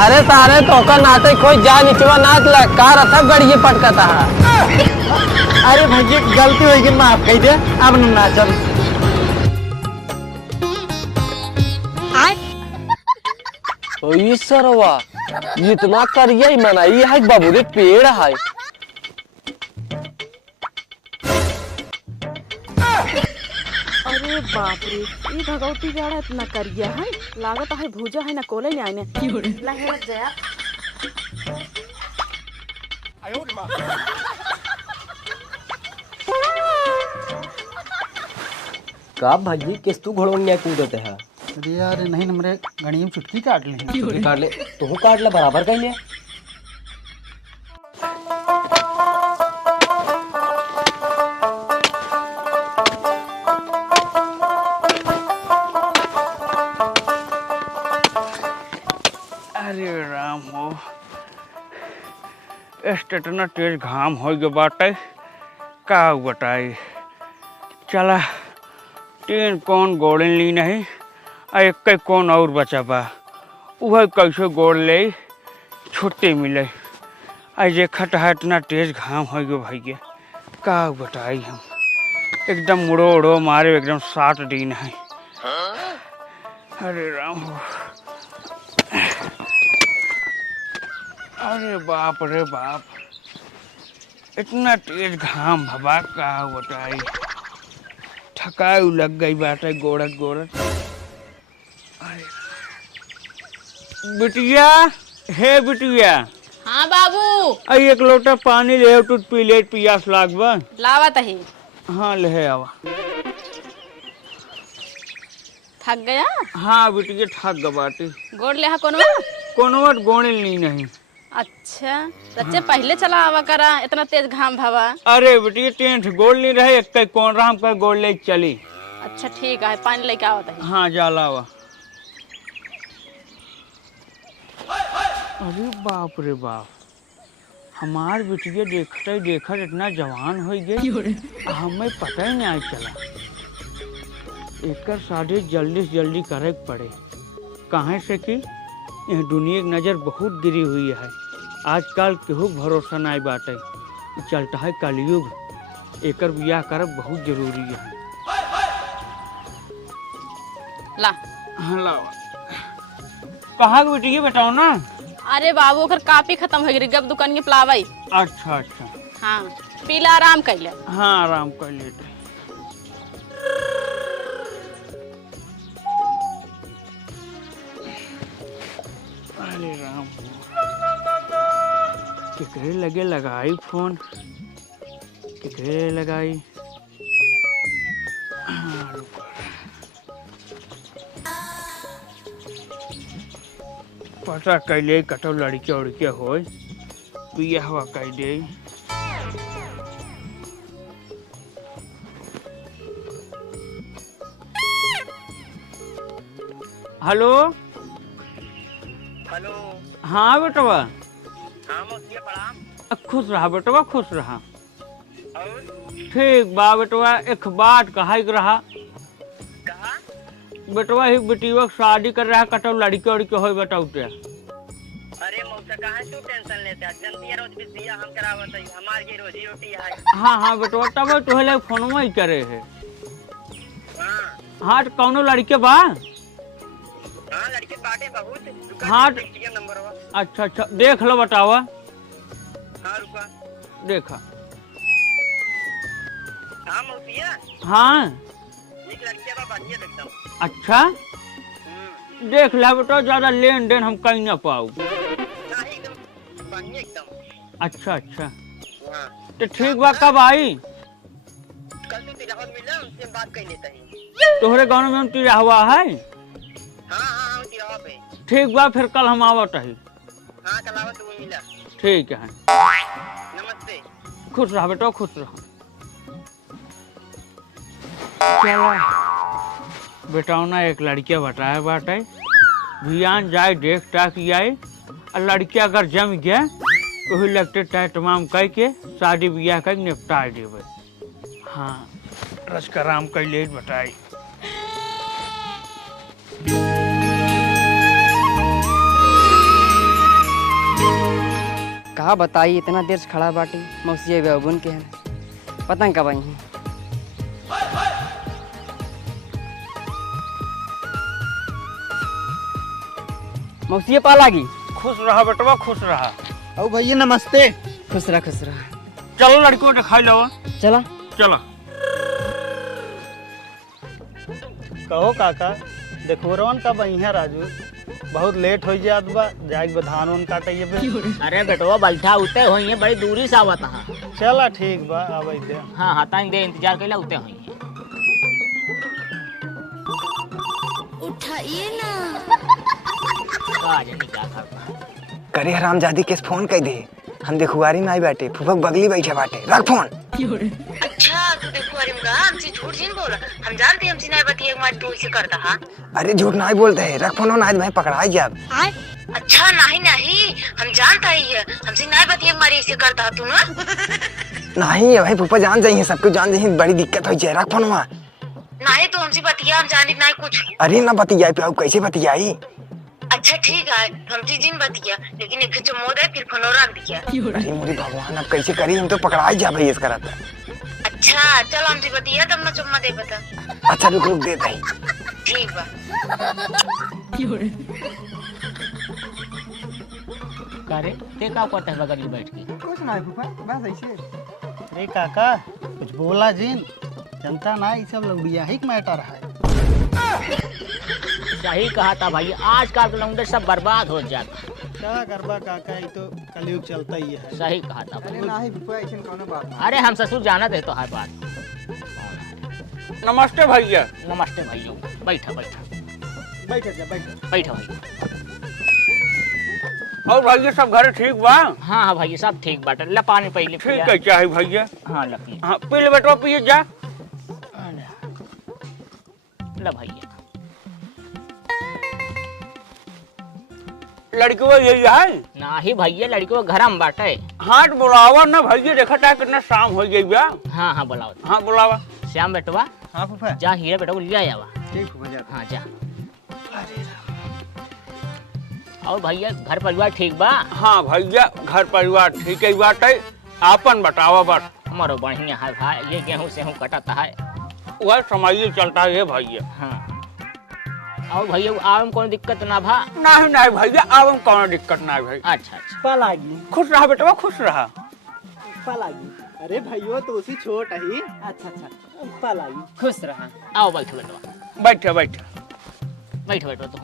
अरे सारे तो का नाते कोई जा नीचवा नाच ला कार अथब गड़िए पटकता है। अरे भैया गलती हो गई माफ कर दे अब न नाचल। ओ ईश्वरवा इतना करिए मना ये है बाबू रे पेड़ है। अरे बाप रे ये भगवती जाड़ा इतना करिया है लागत है भूजा है ना कोले ने आने लहरत जया। का भाजी किस तू घोड़ों कूदते है। अरे यार नहीं हमरे गणियम चुटकी काट ले काट ले तू काट ले बराबर कर ले। अरे राम हो इतना तेज घाम हो गए बाटे का बताई। चला तीन कौन गोड़ ली नहीं एक कौन और बचा बा वह कैसे गोड़ ले छुट्टी मिले। आज खट है इतना तेज घाम हो गए भैया का बताई। हम एकदम मुड़ो उड़ो मारे एकदम 7 दिन है। अरे राम हो अरे बाप रे बाप इतना तेज घाम भबा का बताई। थकाऊ लग गई बात है गोड़त गोड़त। बिटिया हे बिटिया। हाँ बाबू आई एक लोटा पानी ले तू पी ले पियास लागबा। लावत है। हाँ ले आवा। थक गया। हाँ बिटिया थक गबाटी गोड़ ले कोनो गोड़े ली नहीं। अच्छा सच्चे पहले चला आवा करा इतना तेज घाम भावा। अरे बेटी टेंट गोल नहीं रहे एक कौन राम का गोल ले चली। अच्छा ठीक है पानी लेके आवत है। हाँ जाला हुआ। अरे बाप रे बाप हमार बेटिया देखते देखत इतना जवान हो गई हमें पता ही नहीं चला। एक शादी जल्दी से जल्दी करे पड़े कहाँ से कि यह दुनिया की नज़र बहुत गिरी हुई है। आजकल केहू भरोसा नहीं बाटे चलता है कलयुग एक बियाह करब बहुत जरूरी है। ला हाँ ला कहाँ की बेटी बताओ ना। अरे बाबू ओकर कापी खत्म हो गई गब दुकान के प्लावाई। अच्छा अच्छा हाँ पीला आराम कर ले। हाँ आराम कर लेते। अरे राम केकरे लगे लगाई फोन केकरे लगाई। पता कैले कटो लड़किया उड़किया हो बिया हवा कह दे। Hello hello. हाँ बेटवा। हाँ मौसिया प्रणाम। खुश रहा बेटवा खुश रहा। और ठीक बा बेटवा एक बात कहा रहा कहा बेटवा ही बेटियों शादी कर रहा कटो लड़के उड़के हो बताओ ते। अरे मौसा कहाँ तू टेंशन लेते है जनती रोज बिया हम करावत है हमार की रोजी रोटी है। हाँ हाँ बेटवा तब तो ले फोन ही करे है। हाँ हाँ तो कौनो लड़के बा। हाँ लड़के बाटे बहुत। हाँ नंबर हुआ। अच्छा अच्छा देख लो बतावा। हाँ रुका देखा। हाँ मौसिया हाँ एक लड़किया बा बढ़िया एकदम। अच्छा देख ला बेटा ज्यादा लेन देन हम कहीं ना पाऊ। हाँ एकदम बढ़िया एकदम। अच्छा अच्छा हाँ तो ठीक बा कब आई। कल तू तेरा मिला हमसे बात कर लेता है। तोहरे गाँव में हम तिरा हुआ है। हाँ हाँ हाँ तेरा पे। ठीक बा फिर कल हम आवत है। हाँ कल आवत तू मिला। ठीक है नमस्ते। खुश रहा बेटा खुश रहा। चला बेटाओ ना एक लड़किया बताया बाटे भियान जाए देख टाक आए और लड़किया अगर जम गया तो ही लगते टाइम तमाम कह के शादी ब्याह कर निपटा देवे। हाँ रस का राम कर ले बताई। का बताई इतना देर से खड़ा बाटी मौसी बेबुन के हैं पतंग कब आई हैं। मौसी पा लागी। खुश रहा बेटवा खुश रहा। ओ भैया नमस्ते। खुश रहा खुश रहा। चलो लड़कियों ने खाई लो। चला चलो कहो काका देखो रोन कब आई है राजू बहुत लेट हो जात बा जाके बधान उन काटिए बे। अरे बेटवा बैठा उते होई है बड़ी दूरी से आवत हा। चला ठीक बा आबै दे। हाँ हाँ ताइन दे इंतजार कैला उते होई है। उठाइए ना। का जानी क्या करता। करे हरामजादी केस फोन कर दे हम देखुआरी में आई बैठे फुफक बगली बैठे बाटे रख फोन। अच्छा तू देखो अरे मुगा हमसे झूठ झीन बोला हम जानते हमसे नहीं बतिए मार तू इसे करता हां। अरे झूठ नहीं बोलते है रख फोन ना भाई पकड़ाई जब। अच्छा नहीं नहीं हम जानता ही है हमसे नहीं बतिए मारी इसे करता तू ना। नहीं भाई फूफा जान जाइए सबको जान जाइए बड़ी दिक्कत हो जाए रख फोन वहाँ। नहीं तो हमसे बतिया हम जाने नहीं कुछ। अरे ना बतियाई पे कैसे बतियाई। अच्छा ठीक है हमसे जिन बतिया लेकिन एक चमोद है फिर फोन रख दिया। अरे मोरी भगवान अब कैसे करी हम तो पकड़ाई जा भाई इस करत। अच्छा चल हमसे बतिया तब मैं चुम्मा दे बता। अच्छा रुक रुक दे दे। ठीक बा। करे ते का करता है बगल में बैठ के। कुछ नहीं फूफा बस ऐसे। अरे काका कुछ बोला जिन जनता ना ये सब लौड़िया ही मैटर है। सही कहा था भाई आजकल के लौंडे सब बर्बाद हो जाता। क्या करबा काका ये तो कलयुग चलता ही है। सही कहा था अरे नहीं फूफा ऐसे कोनो बात नहीं। अरे हम ससुर जाना थे तो हर बात। नमस्ते भैया। नमस्ते भैया बैठा बैठा बैठ जा बैठ। बैठा भैया। और भैया सब घर ठीक बा। हाँ हाँ भैया सब ठीक बाटे ला पानी पहले ठीक है चाहे भैया। हाँ लपी हाँ पी ले बेटवा पिए जा। ला भैया लड़की वो यही है ना ही भैया लड़की वो घर में बाटे। हाँ तो बुलावा ना भैया देखा था कितना शाम हो गई बा। हाँ हाँ बुलाओ। हाँ बुलावा। श्याम बेटवा हाँ फूफा जा हीरा बेटा को ले आवा। ठीक फूफा जा। हाँ जा। और भैया घर परिवार ठीक बा। हाँ भैया घर परिवार ठीक है बात है आपन बतावा बस। हमारो बढ़िया है भाई ये गेहूं से हूँ कटता है वह समय चलता है भैया। हाँ और भैया आवे में कोई दिक्कत ना भा। नहीं नहीं भैया अब कौन दिक्कत नहीं भाई। अच्छा अच्छा पालागी खुश रहा बेटा खुश रहा। पालागी अरे भैया तो उसी छोट ही। अच्छा अच्छा पालागी खुश रहा। आओ बैठो बेटवा बैठे बैठे बैठो बेटवा तुम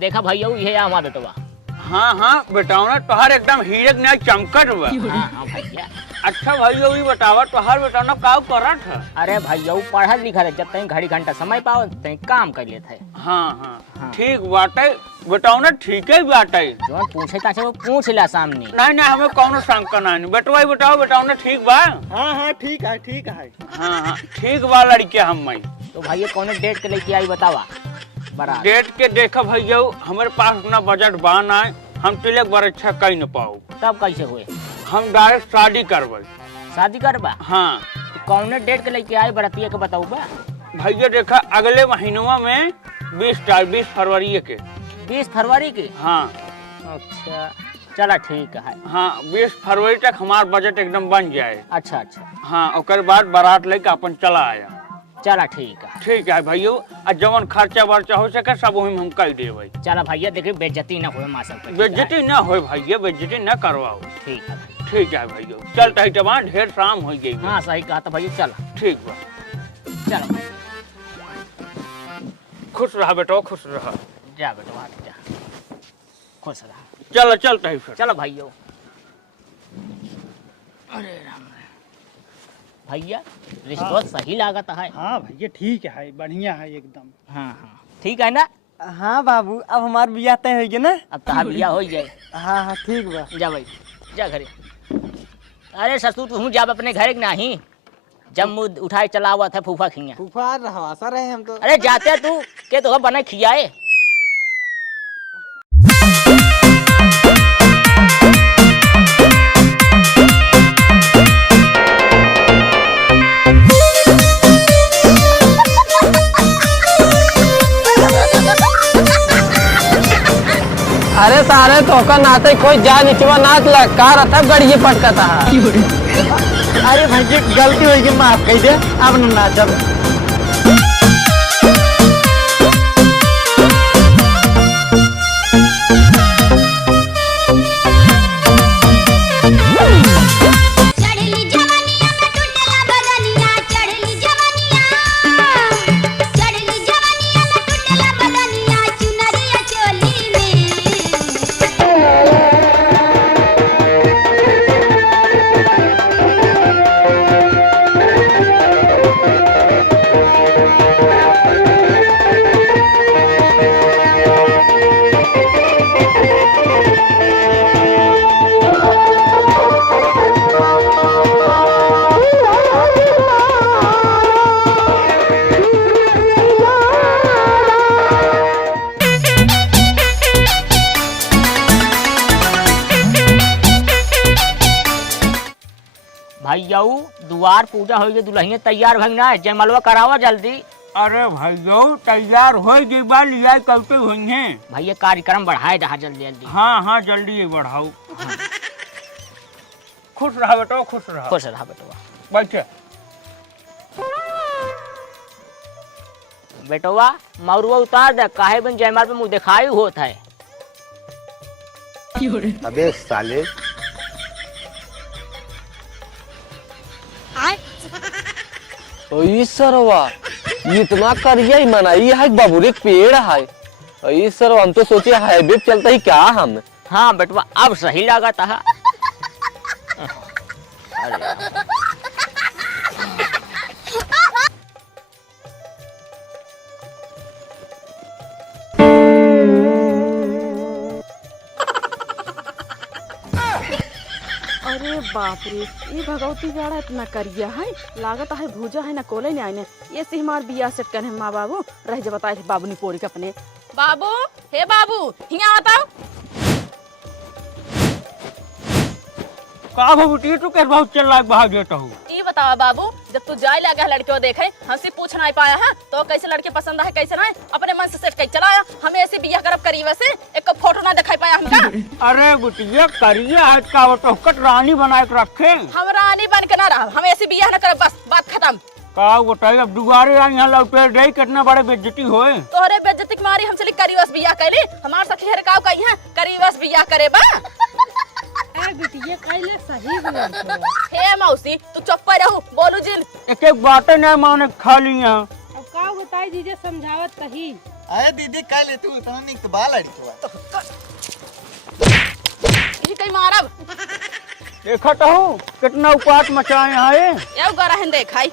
देखा भैया ये आवा बेटवा। हाँ हाँ बेटाओ ना तोहर एकदम हीरे के नया चमकत बा। हाँ हाँ भैया। अच्छा भैया वही बतावा तोहर बेटाओ ना का करत है। अरे भैया पढ़ा लिखा है जब तक घड़ी घंटा समय पाओ तक काम कर लेते है। हाँ हाँ हाँ। ठीक बात है बेटाओ ना ठीक है बात है। जो पूछे ताचे वो पूछ ला सामने। नहीं नहीं हमें कौन शंका नहीं बेटवा बताओ बेटाओ ना ठीक बा। हाँ हाँ ठीक है ठीक है। हाँ हाँ ठीक बा लड़के हम तो भैया कौन डेट के लेके आई बतावा बड़ा। डेट के देखा भैया हमारे पास उतना बजट बा ना हम तिलक बार अच्छा कह न पाओ। तब कैसे हुए हम डायरेक्ट शादी करबे। शादी करबा। हाँ तो कौन डेट के लेके आई बरातिया के बताऊ बा। भैया देखा अगले महीनवा में 20 फरवरी के। 20 फरवरी के। हाँ अच्छा चला ठीक है। हाँ 20 फरवरी तक हमारा बजट एकदम बन जाए। अच्छा अच्छा हाँ ओकर बाद बारात लेके अपन चला आया। चला ठीक है। ठीक है भैया और जवन खर्चा वर्चा हो सके सब वही हम कर देवे। चला भैया देखिए बेइज्जती ना हो मासल पे। बेइज्जती ना हो भैया बेइज्जती ना करवाओ। ठीक है। ठीक है भैया चलता है जवान ढेर शाम हो गई। हाँ सही कहा था भैया चला। ठीक बा चलो खुश रहा बेटा खुश रहा। जा बेटा वहाँ जा खुश रहा। चलो चलता है फिर। चलो भाइयों। अरे राम भैया रिश्ता सही लागत है। हाँ भैया ठीक है बढ़िया है एकदम। हाँ हाँ ठीक है ना। हाँ बाबू अब हमार बियाह तय हो गया ना। अब तहार बियाह हो जाए। हाँ हाँ ठीक बा। जा भाई जा घरे। अरे ससुर तू जा अपने घर के नहीं जब मुँह उठाए चला हुआ था फूफा खिया। फूफा रहवासा रहे हम तो। अरे जाते तू के तो बने खियाए। अरे सारे तो का नाते कोई जा नीचवा नाच ला कार था गड़िए पटकता है। अरे भैया गलती हो गई, माफ कर दे, अब न नाचब। भैयाऊ दुआर पूजा हो गई, दुल्हनिया तैयार भगना है, जयमलवा करावा जल्दी। अरे भैया तैयार हो गई बा, लिया कलते हुई हैं। भैया कार्यक्रम बढ़ाए रहा जल्दी जल्दी। हाँ हाँ जल्दी बढ़ाओ। खुश रहा बेटा, खुश रहा। खुश रहा बेटवा। बैठे बेटवा मरुआ उतार दे, काहे बन जयमाल पे मुँह दिखाई होता है। अबे साले सरवा इतना करिए मना ये है बाबू रे पेड़ है। सर हम तो सोचे हाईवे चलता ही क्या हम। हाँ बेटवा अब सही लगा था। अरे बाप रे, ये भगवती जाड़ा इतना करिया है, लागत है भूजा है ना कोले नहीं आने। ये से हमार बिया सेट करे माँ बाबू रह जा बताए थे बाबू ने पोड़ी के अपने। बाबू हे बाबू यहाँ आता का बेटी तू कैसे बहुत चल रहा है बाहर देता हूँ। ये बतावा बाबू, जब तू जाए लगा लड़के देखे हमसे पूछ नहीं पाया है तो कैसे लड़के पसंद है कैसे नहीं अपने मन से सेट कर चलाया। हमें ऐसे बिया करब करी वैसे एक फोटो ना दिखाई पाया हमका। अरे बुटिया करिए आज का वो तो रानी बना के रखे। हम रानी बन के ना रहा, हम ऐसे बिया ना करब, बस बात खत्म। का बताइए अब दुबारे यहाँ लौटे गई कितना बड़े बेइज्जती होए। तोहरे बेइज्जती के मारी हमसे करी बस बिया करे, हमार सखी हर काव कही है करी बस बिया करे बा। बिटिया कैले सही बोल। हे मौसी तू चुप रहू, बोलू जिन एक एक बातें नहीं माने खाली यहाँ। अब का बताई दीजिए समझावत कही। अरे दीदी कह ले तू इतना निक बा लड़की ये कहीं मारब। देखा तो हूँ कितना उपात मचाए यहाँ ये। ये गरहन देखाई।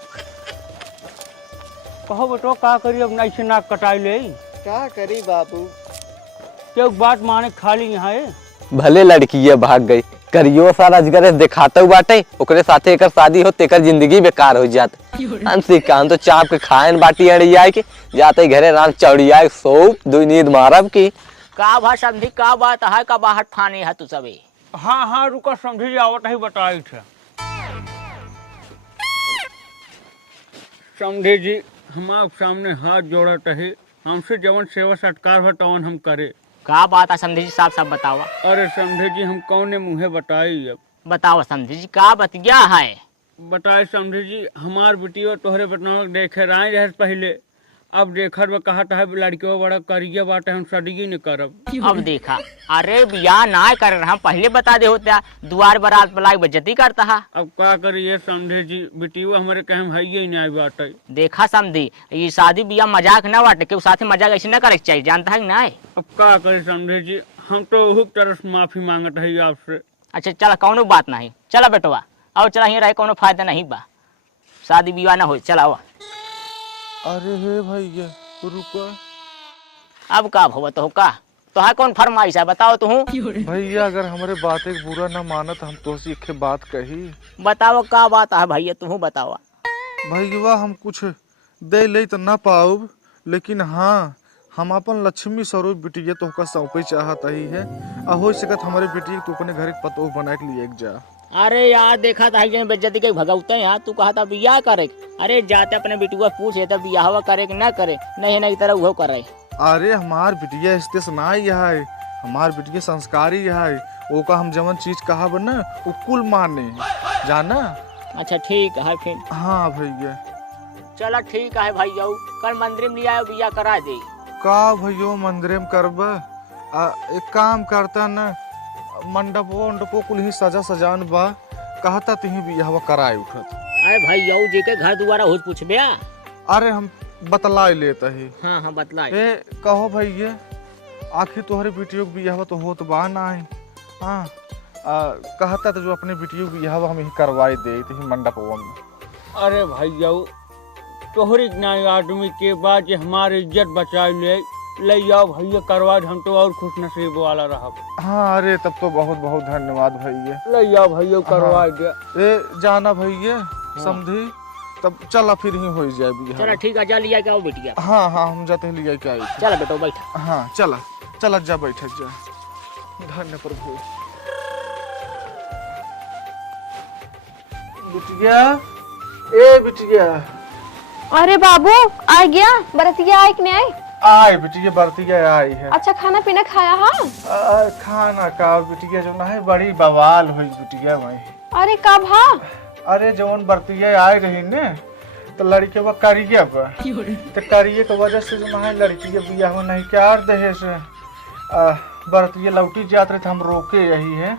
कहो बेटो का करी अब नहीं से नाक कटाई ले। क्या करी बाबू, क्यों बात माने खाली यहाँ ये। भले लड़की ये भाग गई करियो सारा अजगर दिखाता हूँ बाटे ओकरे साथे एकर शादी हो तेकर जिंदगी बेकार हो जात। अंसी कान तो चाप के खाएन बाटी अड़िया के जाते घरे राम चौड़िया सोप दुई नींद मारब की। का भा समझी का बात है का बाहर फानी है तू सबे। हाँ हाँ रुका समझी आवत ही बताई थे। समझे जी हम आप सामने हाथ जोड़त है, हमसे जवन सेवा सत्कार हो तवन हम करे। का बात है समझी जी, साफ साफ बतावा। अरे समझे जी हम कौने मुँहे बताई अब। बतावा समझी जी का बतिया है। बताए समझे जी हमार बेटियों तोहरे बटना देखे राय रहे पहले, अब देखर वो कहा था लड़कियों बड़ा करिए बाटे हम सदगी न करब। अब देखा अरे बिया ना कर रहा पहले बता दे होता दुआर बरात बुलाई बेइज्जती करता है। अब का करिए समझे जी बेटियों हमारे कहे है ही नहीं बाटे। देखा समझी ये शादी बिया मजाक न बाटे के साथ मजाक ऐसे न करे चाहिए, जानता है ना। अब का करे समझे जी हम तो उस तरह से माफी मांगत है आपसे। अच्छा चला कौनो बात नहीं, चला बेटवा और चला यहाँ रहे कोनो फायदा नहीं बा, शादी विवाह ना हो चला। अरे हे भैया रुको, अब का भव तो है कौन फरमाइश है बताओ तू। भैया अगर हमारे बात एक बुरा ना मानत हम तो एक बात कही। बताओ का बात है भैया तू बताओ। भैया हम कुछ दे ले तो ना पाओ, लेकिन हाँ हम अपन लक्ष्मी स्वरूप बिटिया तो का सौंपे चाहत ही है। हो सकत हमारे बिटिया तू अपने घर पतो बना के लिए जा। अरे यार देखा था बेइज्जती के भगवते यार, तू कहा था बियाह करे। अरे जाते अपने बिटुआ पूछे तो बियाह करे कि ना करे, नहीं नहीं तरह वो करे। अरे हमार बिटिया इसते सुनाई है हमार बिटिया संस्कारी है, वो का हम जवन चीज कहा बना वो कुल माने जाना। अच्छा ठीक है फिर। हाँ भैया। चला ठीक है भैया, कल मंदिर में लिया बिया करा दे। का भैया मंदिर में करब, एक काम करता न, मंडपो कुल ही सजा सजान बा, कहता तिही बियाह कराए उठत। अरे भैया जी के घर दोबारा हो पूछबे। अरे हम बतलाए लेता ही। हाँ हाँ बतलाए। ए कहो भैया, आखिर तोहरे बिटियों के बियाह तो होत बा ना है। हाँ कहता तो जो अपने बिटियों के बियाह हम ही करवाए दे ही मंडपवा में। अरे भैया तोहरी ज्ञानी आदमी के बाद जे हमारी इज्जत बचा ले जाओ भैया, करवा हम तो और खुश नसीब वाला रहा। हाँ अरे तब तो बहुत बहुत धन्यवाद भैया। ले जाओ भैया करवा दे। ए जाना भैया समझी, तब चला फिर ही हो जाए बियाह। चला ठीक है, जा लिया क्या बेटिया। हाँ हाँ हम जाते हैं लिया क्या। चला बेटो बैठा। हाँ चला चला जा बैठ जा। धन्य प्रभु। बिटिया, ए बिटिया। अरे बाबू आ गया, बरतिया आए कि नहीं आई? आए बिटिया, बरतिया आई है। अच्छा खाना पीना खाया? हाँ खाना का बिटिया जो ना है बड़ी बवाल हुई बिटिया मैं। अरे कब? हाँ अरे जवन बरतिया आई रही ने तो लड़के वो करिए तो करिए के वजह से जो ना है लड़की के बियाह में नहीं क्या दहे से बरतिया लौटी जात रहे थे, हम रोके यही है।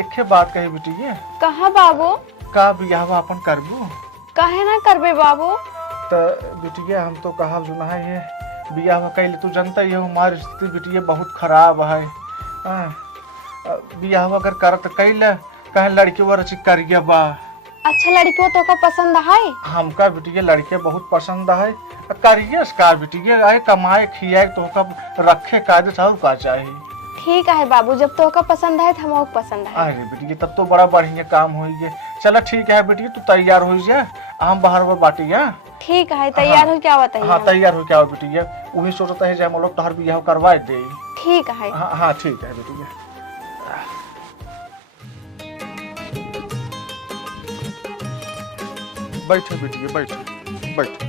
एक बात कही बिटिया। कहा बाबू? का बियाह अपन करबू? काहे ना करबे बाबू? तो बिटिया हम तो कहा जो ना है ये बियाह कैले, तू जनता ही हो हमारी स्थिति बिटिया बहुत खराब है। बियाह अगर करत कैले कहे लड़के वो रची करिए बा। अच्छा लड़कियों तो का पसंद है? हमका बिटिया लड़के बहुत पसंद है। करिए का बिटिया आए कमाए खियाए तो का रखे कायदे सब का चाहिए। ठीक है बाबू, जब तो का पसंद है तो हम पसंद है। अरे बिटिया तब तो बड़ा बढ़िया काम हो गया। चलो ठीक है बिटिया, तू तैयार हो जा, हम बाहर वो बाटी है। ठीक है तैयार हो क्या बताइए? हाँ तैयार हो क्या हो बिटिया, वही सोचता है हम लोग तोहर बियाह करवा दे। ठीक है। हाँ ठीक है बिटिया। बैठो बिटिया बैठो बैठो।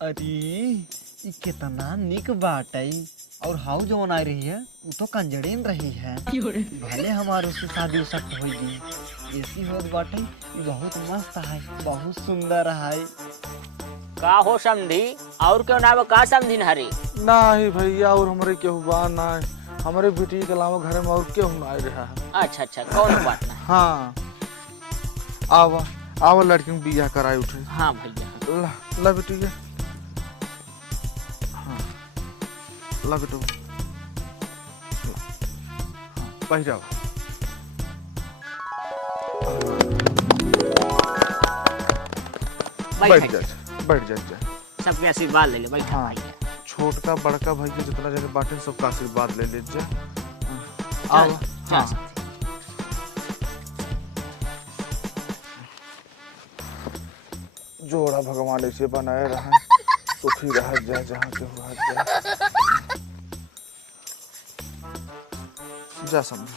अरे ये कितना निक बाटई, और हाउ जवन आ रही है वो तो कंजड़ेन रही है। भले हमारे उससे शादी सख्त होगी, ऐसी होत बाटई बहुत मस्त है, बहुत सुंदर है। का हो समझी और क्यों ना का समझी हरे? नहीं भैया और हमारे केहू बा ना, हमारे बेटी के अलावा घर में और केहू ना रहा है। अच्छा अच्छा कौन बात ना। हाँ आवा आवा लड़की में बियाह कराए उठे। हाँ भैया। ला बेटी ला बेटो बैठ जाओ। बैठ जा बैठ जा। सबके आशीर्वाद ले ले बैठा। हाँ छोटका बड़का भाई के जितना जगह बाटे सबका आशीर्वाद ले लीजिए। आओ। हाँ जोड़ा भगवान ऐसे बनाए रहा, सुखी रह जा जहाँ के हुआ जा समझ।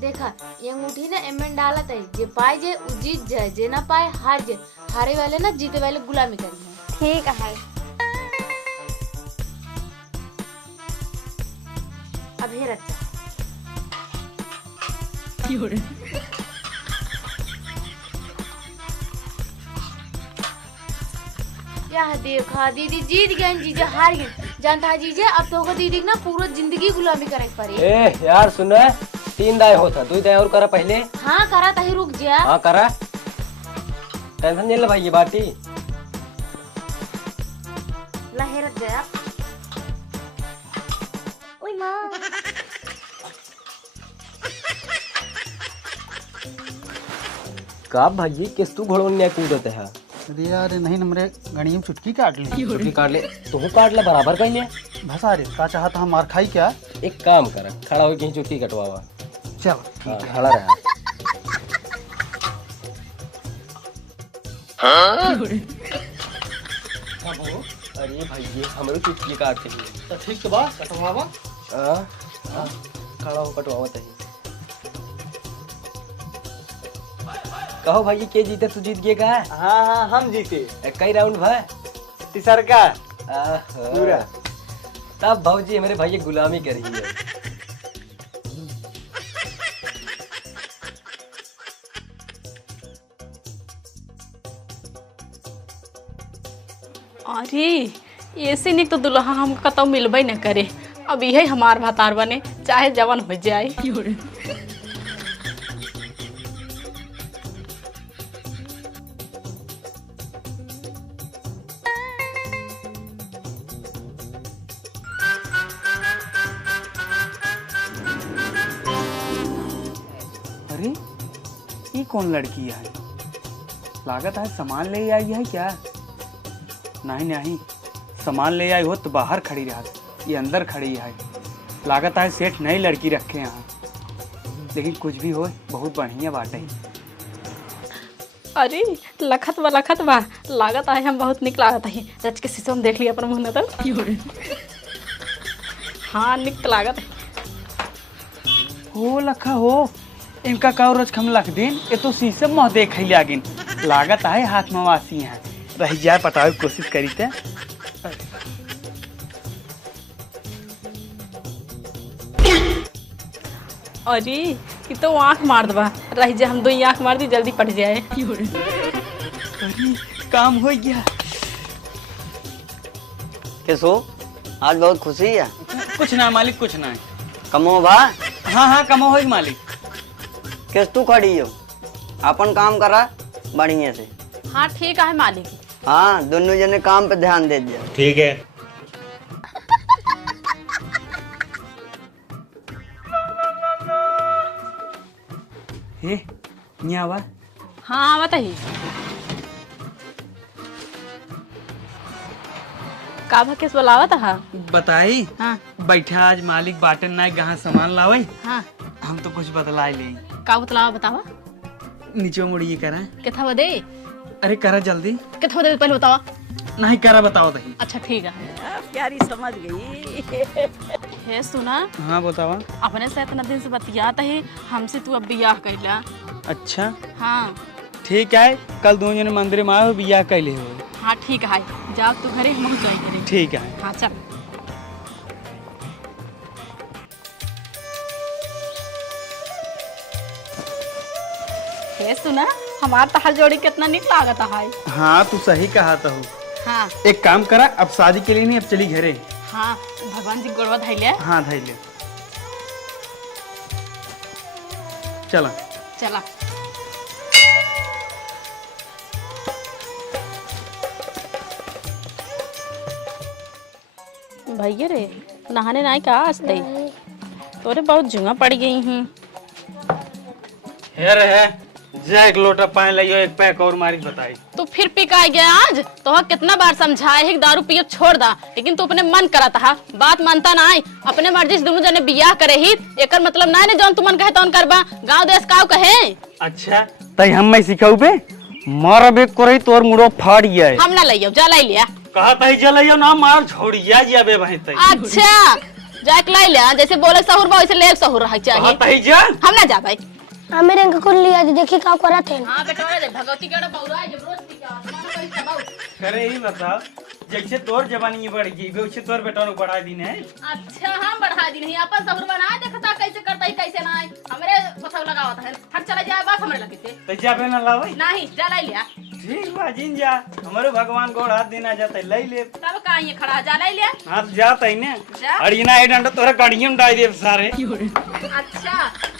देखा ये अंगूठी ना एमन डालत है, जे पाए जे उ जीत जाए, जे ना पाए हार जाए। हारे वाले ना जीते वाले गुलामी करी है। ठीक है। अब हे रख या देखा दीदी जीत गए, जीजा हार गए। जानता है जीजे अब तो होगा दीदी ना पूरा जिंदगी गुलामी करे पड़ी। ए यार सुन, 3 दाय होता, 2 दाय और करा पहले। हाँ करा तही रुक जा। हाँ करा, टेंशन नहीं ले भाई, ये बाटी लहरत गया। ओए माँ का भाई किस तू घोड़ों ने कूदते है? अरे यार नहीं नमरे गणिया में चुटकी काट ली। चुटकी काट ले तो काट ले बराबर कहीं ले भसा रे का चाहता हम मार खाई क्या? एक काम कर, खड़ा हो कहीं चुटकी कटवावा। चल हाँ खड़ा रहा। अरे भाई ये हमारे चुटकी काटते हैं तो ठीक तो बात कटवावा। खड़ा हो कटवावा तही। कहो भाई के जीते, तू जीत गए का? हाँ हाँ हम जीते। कई राउंड भाई? तीसर का। पूरा तब भौजी मेरे भाई की गुलामी करी है। अरे ऐसे नहीं तो दुल्हा हम कतौ मिलबे न करे। अब यही हमार भातार बने चाहे जवान हो जाए। अरे ये कौन लड़की है? लागत है सामान ले आई है क्या? नहीं नहीं, सामान ले आई हो तो बाहर खड़ी रहा, ये अंदर खड़ी है। लागत है सेठ नई लड़की रखे यहाँ, लेकिन कुछ भी हो बहुत बढ़िया बात है। अरे लखत बा लागत है हम बहुत निक लागत है। रच के शीशो में देख लिया अपन मुँह न। हाँ निक लागत है। हो लखा हो, इनका का रोज खम लख दिन ये तो शीशे में देख ही लागिन। लागत है हाथ मवासी है, रह जाए पटावे की कोशिश करी थे। अरे ये तो आँख मार दबा रह जाए, हम दो आँख मार दी जल्दी पट जाए। अरे काम हो गया। कैसो आज बहुत खुशी है? कुछ ना मालिक, कुछ ना। कमो बा? हाँ हाँ कमो हो मालिक। किस तू खड़ी हो? अपन काम करा बढ़िया से। हाँ ठीक है मालिक। हाँ दोनों जने काम पे ध्यान दे दिया। ठीक है। हे यहाँ आवा। हाँ बताइए का केस बुलावा था? बताई। हाँ बैठा आज मालिक बाटन नाई कहाँ सामान लावे। हाँ हम तो कुछ बतला ले। का बतलावा बतावा? नीचे मुड़िए करा। कितना बदे? अरे करा जल्दी। कितना बदे पहले बतावा। नहीं करा बताओ दही। अच्छा ठीक है। प्यारी समझ गई। हे सुना। हाँ बतावा। अपने से इतना दिन से बतियाता है हमसे, तू अब बियाह कैला। अच्छा हाँ ठीक है, कल दोनों जने मंदिर में आओ बियाह कैले हो। हाँ ठीक है, जाओ तू घरे हम जाए करे। ठीक है। हाँ चल। हे सुना, हमार तहार जोड़ी कितना निक लागत है। हाँ तू सही कहा था हो। हाँ एक काम करा, अब शादी के लिए नहीं, अब चली घरे। हाँ भगवान जी गोड़वा धैले। हाँ धैले। चला चला। भैया रे नहाने नाई का आज तई तोरे बहुत जुआ पड़ गई हूँ। है जा एक लोटा पानी लियो, एक पैक और मारी बताई। तू फिर पी का गया आज? तो कितना बार समझाए है कि दारू पियो छोड़ दा, लेकिन तू अपने मन करा था, बात मानता ना है। अपने मर्जी से दोनों जने बियाह करे ही, एकर मतलब ना ने जौन तू मन कहे तौन करबा। गांव देश काव कहे। अच्छा तई हम मैं सिखाऊ बे मारा बे करे तोर मुड़ो फाड़ गया। हम ना लइयो, जा लाई लिया। कहा तई जलइयो ना मार छोड़िया जिया बे भाई तई। अच्छा जा लाई लिया, जैसे बोले सहूर बा वैसे लेक सहूर रह चाहिए। तई जा हम ना जा भाई। हाँ मेरे अंक को लिया देखी का करा थे। हां बेटा रे भगवती केड़ा बौरा है जबरदस्ती का आसमान में कहीं दबाओ। करे ही बता, जैसे तोर जवानी बढ़ गई वैसे तोर बेटा ने बढ़ा दी ने। अच्छा हम बढ़ा दी नहीं, अपन सहूर बना देखता कैसे करता है कैसे ना है। हमरे पथौ लगावत है, हट चला जाए बात हमरे लगे से। तो जा बे ना लावे नहीं जा लाई लिया। ठीक बा जिन जा, हमारे भगवान गोड़ हाथ देना जाते लै ले। तब का ये खड़ा जा लाई लिया। हां जात है ने जा। अड़ीना ए डंडा तोरा गाड़ियों में डाल दे सारे। अच्छा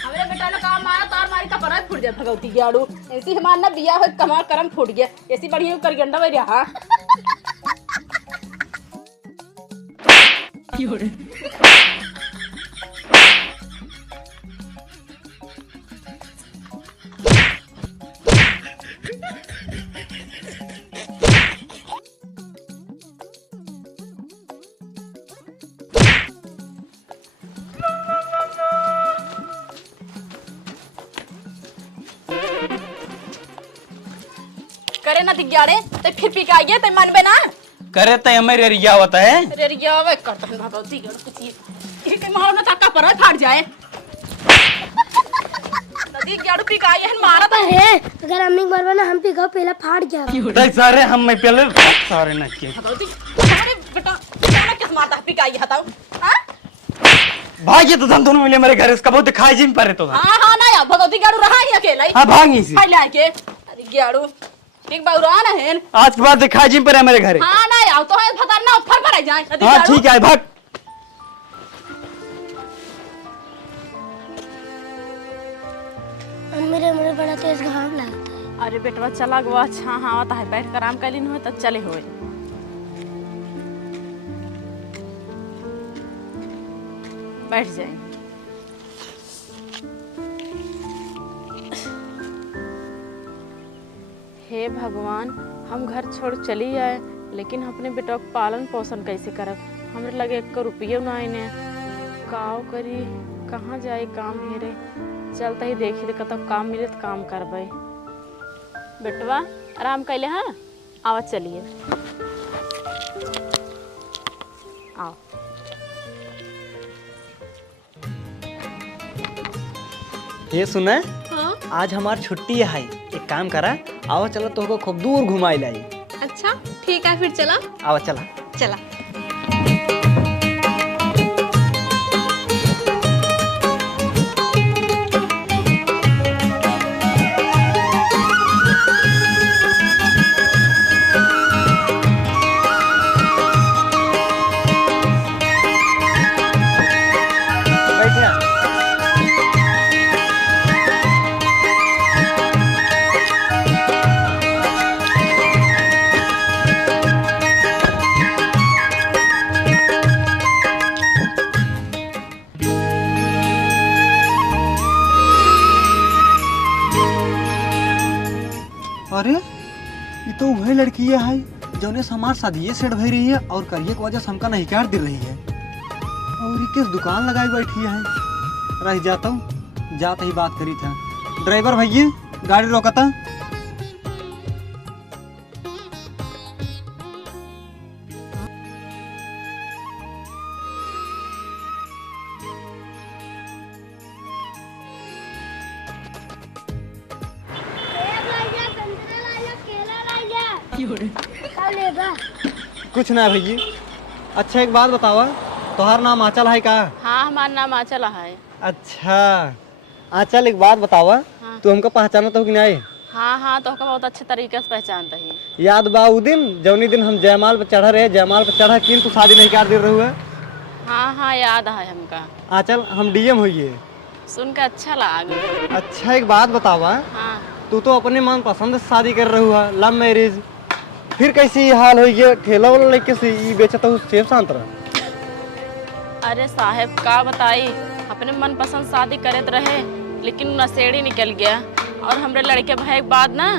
हमरे बेटा ने काम मारा तार मारी का पर फूट जाए भगवती गाड़ू। ऐसी हमार ना बियाह हो कमाल करम फूट गया, ऐसी बढ़िया कर गंडा में रहा। करे ना दिग्याड़े तो फिर पी के आइए तो मन में ना करे तो हमें रिया होता है। अरे रिया वे करता है भगवती गण कुछ ये के मारो ना ताका पर फाड़ जाए। अरे गेड़ू पिकाई है मारा पापा है अगर अम्मी मरवा ना हम पे गाँव पहला फाड़ गया देख सारे हम मैं पहले सारे न के भगवती अरे बेटा क्या किस मारता है पिकाई हटाओ हां भाग ये तो धन दोनों मिले मेरे घर इसका बहुत दिखाई जिन पर तो हां हां ना यार भगवती गेड़ू रहा ही अकेला ही हां भागी सी ले आके अरे गेड़ू एक बार आ ना है आज के बाद दिखाई जिन पर है मेरे घर हां ना यार तो है पता ना फर पर आ जाए हां ठीक है भाग मेरे मुझे बड़ा तेज घाम लगता है। अरे बेटवा चला गवा अच्छा हाँ आता है बैठ कर आराम कर लीन हो तब चले हुए बैठ जाए। हे भगवान हम घर छोड़ चली आए लेकिन अपने बेटा का पालन पोषण कैसे करब हमरे लगे 1 रुपये ना आने काव करी कहाँ जाए काम हेरे चलते ही देखी दे कतब काम मिले तो काम करबे। बेटवा आराम कैले हाँ आवा चलिए आओ। ये सुने हाँ? आज हमार छुट्टी है एक काम करा आओ चलो तो खूब दूर घुमाई लाई। अच्छा ठीक है फिर चला आओ चला चला। अरे ये तो वही लड़की है जो समाज शादी सेट भई रही है और करिए की वजह से हमका नहीं कर दे रही है और किस दुकान लगाई बैठी है। रह जाता हूँ जाते ही बात करी था। ड्राइवर भैया गाड़ी रोकता। कुछ ना भैया। अच्छा एक बात बतावा तोहार नाम आंचल है का? हाँ हमारा नाम आंचल है। अच्छा आंचल एक बात बतावा हाँ। तू हमको पहचाना तो कि नहीं? हाँ हाँ तो बहुत अच्छे तरीके से पहचानता है। याद बा उ दिन जौनी दिन हम जयमाल पे चढ़ा रहे जयमाल पे चढ़ा किन तू शादी नहीं कर दे रहे हुए? हाँ हाँ याद है हमका। आंचल हम डीएम होइए। सुन के अच्छा लगा। अच्छा एक बात बतावा हाँ। तू तो अपने मन पसंद से शादी कर रही हुआ लव मैरिज फिर कैसी हाल हो गया ठेला वाला लेके से ई बेचता हूँ सेब संतरा। अरे साहब का बताई अपने मन पसंद शादी करत रहे लेकिन नशेड़ी निकल गया और हमरे लड़के भाई के बाद ना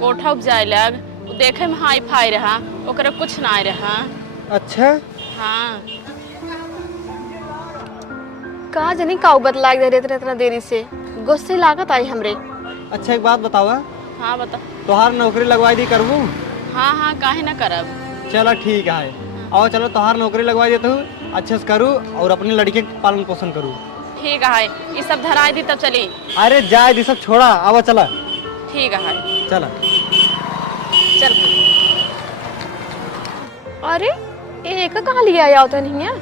कोठा उपजाए लग देखे में हाई फाई रहा ओकरे कुछ ना रहा। अच्छा हाँ का जनी काऊ बतला दे रहे इतना देरी से गुस्से लागत आई हमरे। अच्छा एक बात बतावा हाँ बता। तोहार नौकरी लगवाई दी करबू? हाँ हाँ काहे ना करब। चलो ठीक है आओ चलो तोहार नौकरी लगवा देता हूँ अच्छे से करूँ और अपने लड़के के पालन पोषण करूँ। ठीक है ये सब धराई दी तब चली। अरे जाए दी सब छोड़ा आवा चला। ठीक है चला चल। अरे एक कहाँ लिया आया होता नहीं है